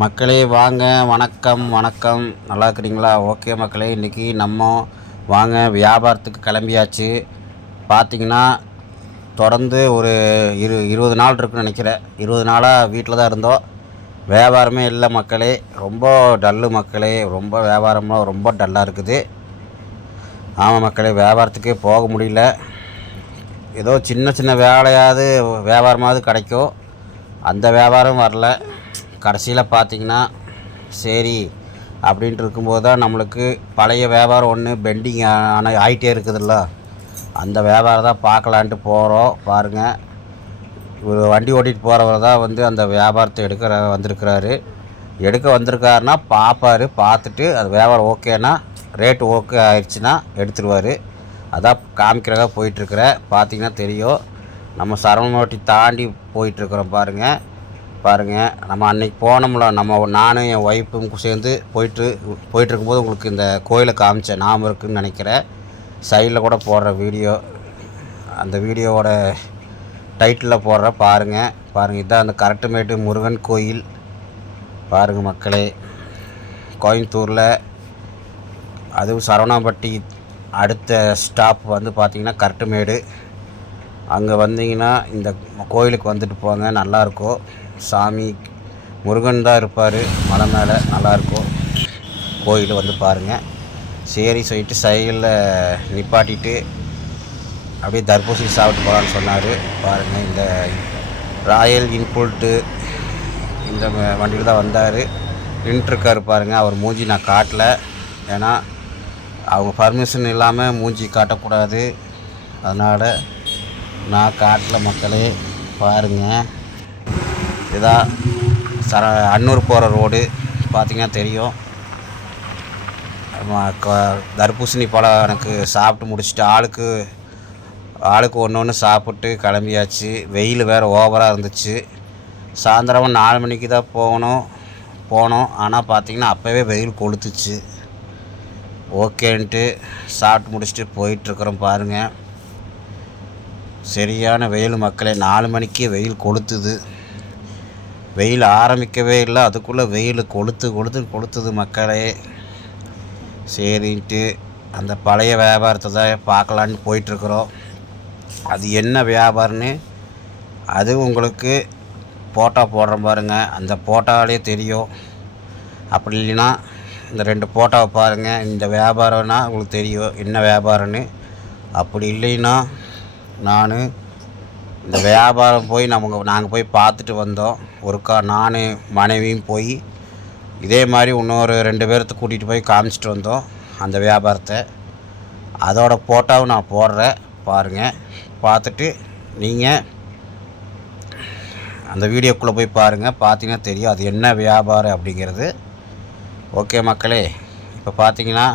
மக்களே வாங்க. வணக்கம் வணக்கம். நல்லா இருக்கிறீங்களா ஓகே மக்களே இன்றைக்கி நம்ம வாங்க வியாபாரத்துக்கு கிளம்பியாச்சு. பார்த்தீங்கன்னா தொடர்ந்து ஒரு இரு இருபது நாள் இருக்குன்னு நினைக்கிறேன். இருபது நாளாக வீட்டில் தான் இருந்தோம். வியாபாரமே இல்லை மக்களே. ரொம்ப டல்லு மக்களே. ரொம்ப வியாபாரமாக ரொம்ப டல்லாக இருக்குது. ஆமாம் மக்களே வியாபாரத்துக்கே போக முடியல. ஏதோ சின்ன சின்ன வேலையாவது வியாபாரமாவது கிடைக்கும். அந்த வியாபாரம் வரல. கடைசியில் பார்த்தீங்கன்னா சரி அப்படின்ட்டு இருக்கும்போது தான் நம்மளுக்கு பழைய வியாபாரம் ஒன்று பெண்டிங் ஆன ஆகிட்டே இருக்குதுல்ல. அந்த வியாபாரம் தான் பார்க்கலான்ட்டு போகிறோம் பாருங்கள் ஒரு வண்டி ஓட்டிகிட்டு போகிறவர் தான் வந்து அந்த வியாபாரத்தை எடுக்கிற வந்திருக்கிறாரு. எடுக்க வந்திருக்காருன்னா பார்ப்பார் பார்த்துட்டு அது வியாபாரம் ஓகேனா ரேட் ஓகே ஆயிடுச்சுன்னா எடுத்துருவார். அதான் காமிக்கிறதா போயிட்டுருக்குறேன் பார்த்தீங்கன்னா தெரியும். நம்ம சரவணோட்டி தாண்டி போயிட்டுருக்குறோம் பாருங்கள் பாருங்கள் நம்ம அன்றைக்கி போனோம்ல நம்ம நானும் என் ஒய்ஃபும் சேர்ந்து போயிட்டு போயிட்டு இருக்கும்போது உங்களுக்கு இந்த கோயிலை காமிச்சேன். நாம் இருக்குன்னு நினைக்கிறேன். சைடில் கூட போடுற வீடியோ அந்த வீடியோவோட டைட்டிலில் போடுற பாருங்கள் பாருங்கள் இதுதான் அந்த கரெக்டுமேட்டு முருகன் கோயில். பாருங்கள் மக்களே. கோயம்புத்தூரில் அதுவும் சரவணாம்பட்டி அடுத்த ஸ்டாப் வந்து பார்த்திங்கன்னா கரெக்டுமேடு அங்கே வந்தீங்கன்னா இந்த கோயிலுக்கு வந்துட்டு போங்க நல்லாயிருக்கும் சாமி முருகன் தான் இருப்பார். மலை மேலே நல்லாயிருக்கும் கோயில் வந்து பாருங்கள் சரி சொல்லிட்டு சைடில் நிப்பாட்டிட்டு அப்படியே தர்பூசணி சாப்பிட்டு போகலான்னு சொன்னார். பாருங்கள் இந்த ராயல் இன்புல்ட்டு இந்த வண்டியில் தான் வந்தார். நின்றுருக்காரு பாருங்கள் அவர் மூஞ்சி நான் காட்டல. ஏன்னா அவங்க பர்மிஷன் இல்லாமல் மூஞ்சி காட்டக்கூடாது. அதனால் நான் காட்டல மக்களே. பாருங்கள் இதான் சர அன்னூர் போகிற ரோடு பார்த்திங்கன்னா தெரியும். க- தர்பூசணி பழம் எனக்கு சாப்பிட்டு முடிச்சுட்டு ஆளுக்கு ஆளுக்கு ஒன்று ஒன்று சாப்பிட்டு கிளம்பியாச்சு. வெயில் வேறு ஓவராக இருந்துச்சு. சாயந்தரம் நாலு மணிக்கு தான் போகணும் போனோம். ஆனால் பார்த்திங்கன்னா அப்போவே வெயில் கொளுத்துச்சு. ஓகேன்ட்டு சாப்பிட்டு முடிச்சுட்டு போயிட்டுருக்குறோம் பாருங்கள் சரியான வெயில் மக்களே நாலு மணிக்கு வெயில் கொளுத்துது. வெயில் ஆரம்பிக்கவே இல்லை. அதுக்குள்ளே வெயில் கொளுத்து கொளுத்து கொளுத்துது மக்களே. சரின்ட்டு அந்த பழைய வியாபாரத்தை தான் பார்க்கலான்னு போயிட்டுருக்குறோம். அது என்ன வியாபாரம்னு அது உங்களுக்கு ஃபோட்டோ போடுறேன் பாருங்கள் அந்த ஃபோட்டோவாலே தெரியும். அப்படி இல்லைன்னா இந்த ரெண்டு ஃபோட்டோவை பாருங்கள் இந்த வியாபாரம்னா உங்களுக்கு தெரியும். என்ன வியாபாரம்னு. அப்படி இல்லைன்னா நான் இந்த வியாபாரம் போய் நம்ம நாங்கள் போய் பார்த்துட்டு வந்தோம். ஒருக்கா நான் மனைவியும் போய் இதே மாதிரி இன்னொரு ரெண்டு பேர்த்த கூட்டிகிட்டு போய் காமிச்சிட்டு வந்தோம் அந்த வியாபாரத்தை. அதோட போட்டோவும் நான் போடுறேன் பாருங்கள் பார்த்துட்டு நீங்கள் அந்த வீடியோக்குள்ளே போய் பாருங்கள் பார்த்தீங்கன்னா தெரியும் அது என்ன வியாபாரம் அப்படிங்கிறது. ஓகே மக்களே இப்போ பார்த்தீங்கன்னா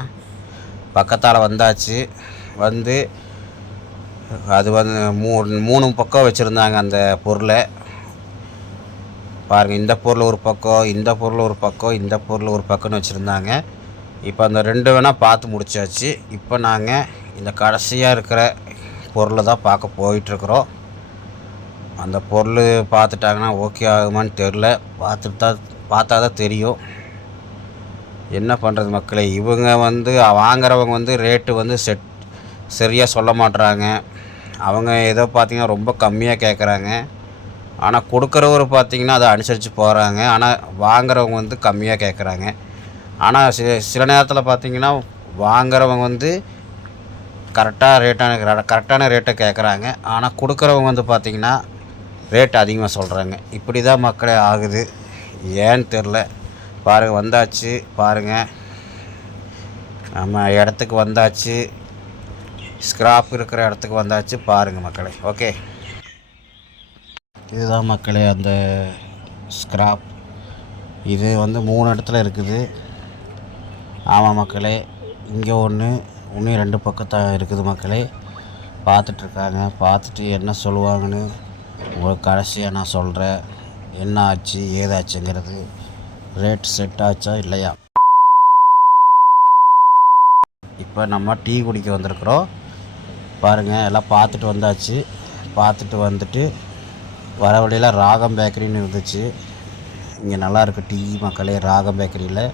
பக்கத்தால் வந்தாச்சு. வந்து அது வந்து மூ மூணு பக்கம் வச்சுருந்தாங்க அந்த பொருளை. பாருங்கள் இந்த பொருள் ஒரு பக்கம் இந்த பொருள் ஒரு பக்கம் இந்த பொருள் ஒரு பக்கம்னு வச்சுருந்தாங்க. இப்போ அந்த ரெண்டு வேணால் பார்த்து முடிச்சாச்சு. இப்போ நாங்கள் இந்த கடைசியாக இருக்கிற பொருளை தான் பார்க்க போயிட்டுருக்குறோம். அந்த பொருள் பார்த்துட்டாங்கன்னா ஓகே ஆகுமான்னு தெரில பார்த்துட்டு தான் பார்த்தா தான் தெரியும். என்ன பண்ணுறது மக்களே? இவங்க வந்து வாங்குறவங்க வந்து ரேட்டு வந்து செட் சரியாக சொல்ல மாட்டுறாங்க அவங்க ஏதோ பார்த்திங்கன்னா ரொம்ப கம்மியாக கேட்குறாங்க ஆனால் கொடுக்குறவர் பார்த்திங்கன்னா அதை அனுசரித்து போகிறாங்க ஆனால் வாங்குறவங்க வந்து கம்மியாக கேட்குறாங்க ஆனால் சில சில நேரத்தில் பார்த்தீங்கன்னா வாங்குறவங்க வந்து கரெக்டாக ரேட்டான கரெக்டான ரேட்டை கேட்குறாங்க ஆனால் கொடுக்குறவங்க வந்து பார்த்திங்கன்னா ரேட் அதிகமாக சொல்கிறாங்க இப்படி தான் மக்களே ஆகுது. ஏன்னு தெரில பாருங்கள் வந்தாச்சு. பாருங்கள் நம்ம இடத்துக்கு வந்தாச்சு. ஸ்கிராப் இருக்கிற இடத்துக்கு வந்தாச்சு பாருங்கள் மக்களே ஓகே இதுதான் மக்களே அந்த ஸ்கிராப் இது வந்து மூணு இடத்துல இருக்குது. ஆமாம் மக்களே இங்கே ஒன்று இன்னும் ரெண்டு பக்கத்தான் இருக்குது மக்களே. பார்த்துட்ருக்காங்க பார்த்துட்டு என்ன சொல்லுவாங்கன்னு உங்களுக்கு கடைசியாக நான் சொல்கிறேன் என்ன ஆச்சு ஏதாச்சுங்கிறது ரேட் செட் ஆச்சா இல்லையா? இப்போ நம்ம டீ குடிக்க வந்திருக்குறோம். பாருங்கள் எல்லாம் பார்த்துட்டு வந்தாச்சு. பார்த்துட்டு வந்துட்டு வர வழியில் ராகம் பேக்கரின்னு இருந்துச்சு. இங்கே நல்லாயிருக்கு டீ மக்களே ராகம் பேக்கரியில்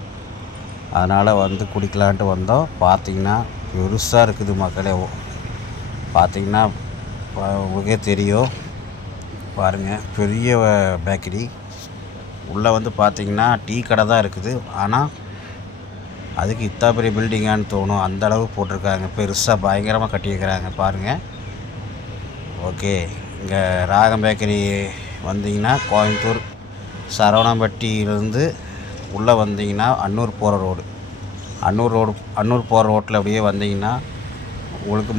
அதனால் வந்து குடிக்கலான்ட்டு வந்தோம். பார்த்தீங்கன்னா பெருசாக இருக்குது மக்களே. பார்த்தீங்கன்னா உங்களுக்கே தெரியும். பாருங்கள் பெரிய பேக்கரி உள்ளே வந்து பார்த்தீங்கன்னா டீ கடை தான் இருக்குது. ஆனால் அதுக்கு இத்தா பெரிய பில்டிங்கான்னு தோணும். அந்த அளவு போட்டிருக்காங்க. பெருசாக பயங்கரமாக கட்டியிருக்கிறாங்க. பாருங்கள் ஓகே. இங்கே ராகம் பேக்கரி வந்தீங்கன்னா கோயம்புத்தூர் சரவணம்பட்டியிலேருந்து உள்ளே வந்தீங்கன்னா அன்னூர் போகிற ரோடு அன்னூர் ரோடு அன்னூர் போகிற ரோட்டில் அப்படியே வந்தீங்கன்னா உங்களுக்கு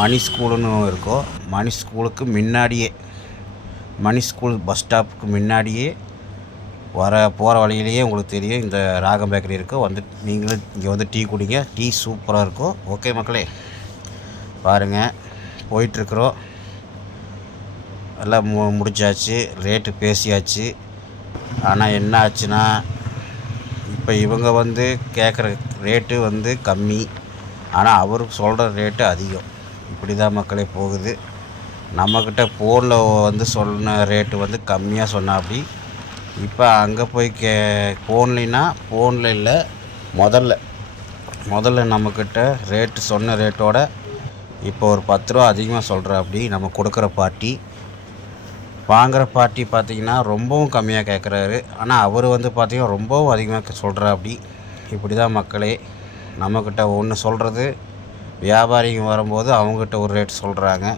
மணி ஸ்கூலுன்னு இருக்கும். மணி ஸ்கூலுக்கு முன்னாடியே மணி ஸ்கூல் பஸ் ஸ்டாப்புக்கு முன்னாடியே வர போகிற வழியிலேயே உங்களுக்கு தெரியும் இந்த ராகம் பேக்கரி இருக்கும் வந்து நீங்களும் இங்கே வந்து டீ குடிங்க. டீ சூப்பராக இருக்கும். ஓகே மக்களே. பாருங்கள் போயிட்டுருக்குறோம். எல்லாம் மு முடிச்சாச்சு. ரேட்டு பேசியாச்சு. ஆனால் என்ன ஆச்சுன்னா இப்போ இவங்க வந்து கேட்குற ரேட்டு வந்து கம்மி. ஆனால் அவருக்கு சொல்கிற ரேட்டு அதிகம். இப்படி தான் மக்களே போகுது. நம்மக்கிட்ட ஃபோனில் வந்து சொன்ன ரேட்டு வந்து கம்மியாக சொன்னாப்படி இப்போ அங்கே போய் கே ஃபோன்லினா ஃபோனில் இல்லை? முதல்ல. முதல்ல நம்மக்கிட்ட ரேட்டு சொன்ன ரேட்டோட இப்போ ஒரு பத்து ரூபா அதிகமாக சொல்கிற அப்படி நம்ம கொடுக்குற பார்ட்டி வாங்குகிற பாட்டி பார்த்திங்கன்னா ரொம்பவும் கம்மியாக கேட்குறாரு. ஆனால் அவர் வந்து பார்த்திங்கன்னா ரொம்பவும் அதிகமாக சொல்கிற அப்படி. இப்படி தான் மக்களே நம்மக்கிட்ட ஒன்று சொல்கிறது வியாபாரிங்க வரும்போது அவங்ககிட்ட ஒரு ரேட் சொல்கிறாங்க.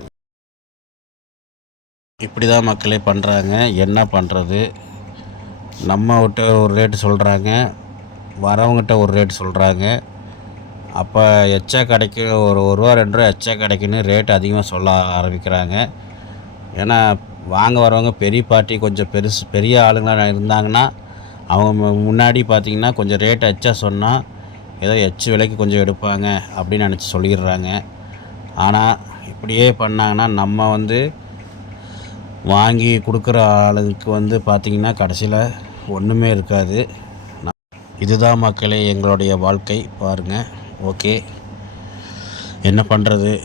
இப்படி தான் மக்களே பண்ணுறாங்க. என்ன பண்ணுறது? நம்மகிட்ட ஒரு ரேட்டு சொல்கிறாங்க வரவங்ககிட்ட ஒரு ரேட்டு சொல்கிறாங்க அப்போ எச்சா கிடைக்க ஒரு ஒரு ரூபா ரெண்டு ரூபா எச்சா கிடைக்குன்னு ரேட் அதிகமாக சொல்ல ஆரம்பிக்கிறாங்க. ஏன்னா வாங்க வரவங்க பெரிய பார்ட்டி கொஞ்சம் பெருசு பெரிய ஆளுங்களாக இருந்தாங்கன்னா அவங்க முன்னாடி பார்த்திங்கன்னா கொஞ்சம் ரேட் எச்சா சொன்னால் ஏதோ எச்சு விலைக்கு கொஞ்சம் எடுப்பாங்க அப்படின்னு நினச்சி சொல்லிடுறாங்க. ஆனால் இப்படியே பண்ணாங்கன்னா நம்ம வந்து வாங்கி கொடுக்குற ஆளுக்கு வந்து பார்த்திங்கன்னா கடைசியில் ஒன்றுமே இருக்காது. இதுதான் மக்களே எங்களுடைய வாழ்க்கை. பாருங்கள் ஓகே. என்ன பண்ணுறது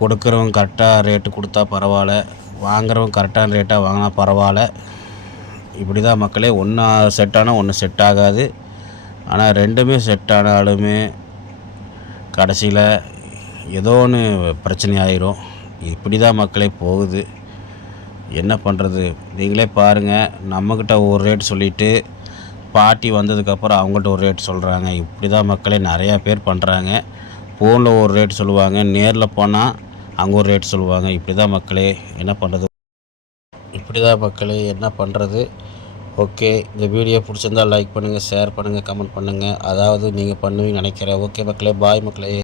கொடுக்குறவங்க கரெக்டாக ரேட்டு கொடுத்தா பரவாயில்ல. வாங்குறவங்க கரெக்டான ரேட்டாக வாங்கினா பரவாயில்ல. இப்படி தான் மக்களே ஒன்றா செட் ஆனால் ஒன்று செட் ஆகாது. ஆனால் ரெண்டுமே செட் ஆனாலுமே கடைசியில் ஏதோ ஒன்று பிரச்சனை ஆயிரும். இப்படி தான் மக்களே போகுது. என்ன பண்ணுறது நீங்களே பாருங்கள் நம்மக்கிட்ட ஒரு ரேட் சொல்லிவிட்டு பாட்டி வந்ததுக்கப்புறம் அவங்கள்ட்ட ஒரு ரேட் சொல்கிறாங்க இப்படி தான் மக்களே நிறையா பேர் பண்ணுறாங்க ஃபோனில் ஒரு ரேட் சொல்லுவாங்க. நேரில் போனால் அங்கே ஒரு ரேட் சொல்லுவாங்க. இப்படி தான் மக்களே என்ன பண்ணுறது இப்படி தான் மக்களே என்ன பண்ணுறது ஓகே இந்த வீடியோ பிடிச்சிருந்தா லைக் பண்ணுங்கள் ஷேர் பண்ணுங்கள் கமெண்ட் பண்ணுங்கள் அதாவது நீங்கள் பண்ணுவீங்கன்னு நினைக்கிறேன். ஓகே மக்களே பாய் மக்களே.